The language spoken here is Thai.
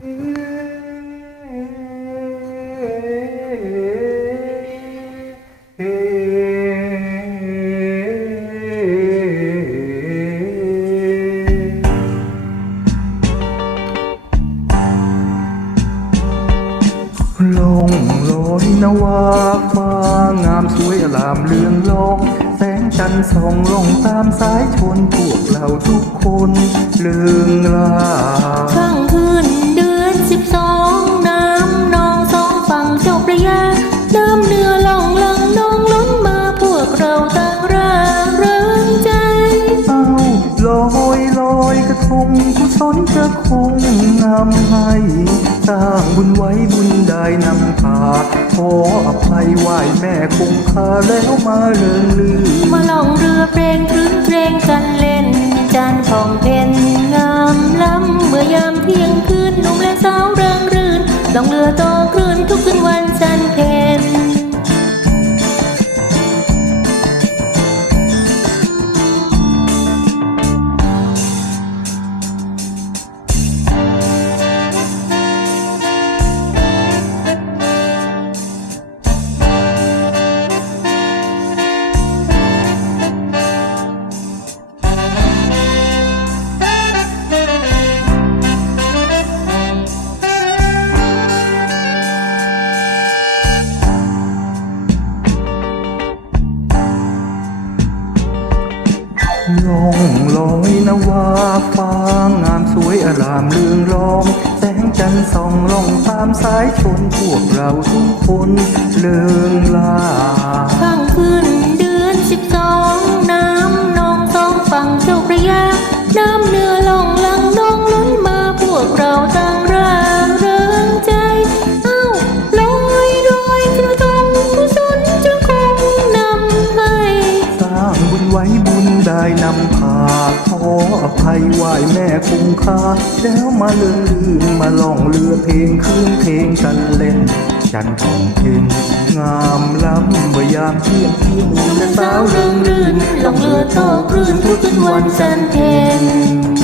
ลงลอยนวาฟ้างามสวยอลามเลืองลองแสงจันทร์ส่องลงตามสายชนพวกเราทุกคนเลืองลาข้างคืนเดือน อยกระทงกุศลจะคงนำให้สร้างบุญไว้บุญได้นำพาขออภัยไหว้แม่คงคาแล้วมาเริงลือมาล่องเรือเพลงครื้นเพลงกันเล่นจันทร์ผ่องเพ็ญงามล้ำเมื่อยามเที่ยงคืนหนุ่มและสาวเริงรื่นล่องเรือโตคลื่นทุก ลงลอยนวาฟ้างามสวยอารามเรืองรอง แสงจันทร์ส่องลงตามสายชนพวกเราทุกคนเลืองลา นำพาขออภัยไหวแม่คงคาแล้วมาเลื่อนมาล่องเรือเพลงคืนเพลงกันเล่น จันทร์องเพ็ญงามล้ำเมื่อยามเที่ยงคืนและสาสาวเริเริงงรื่รื่นล่องเรือโตคลื่นทุกคืนวันจันทร์เพ็ญ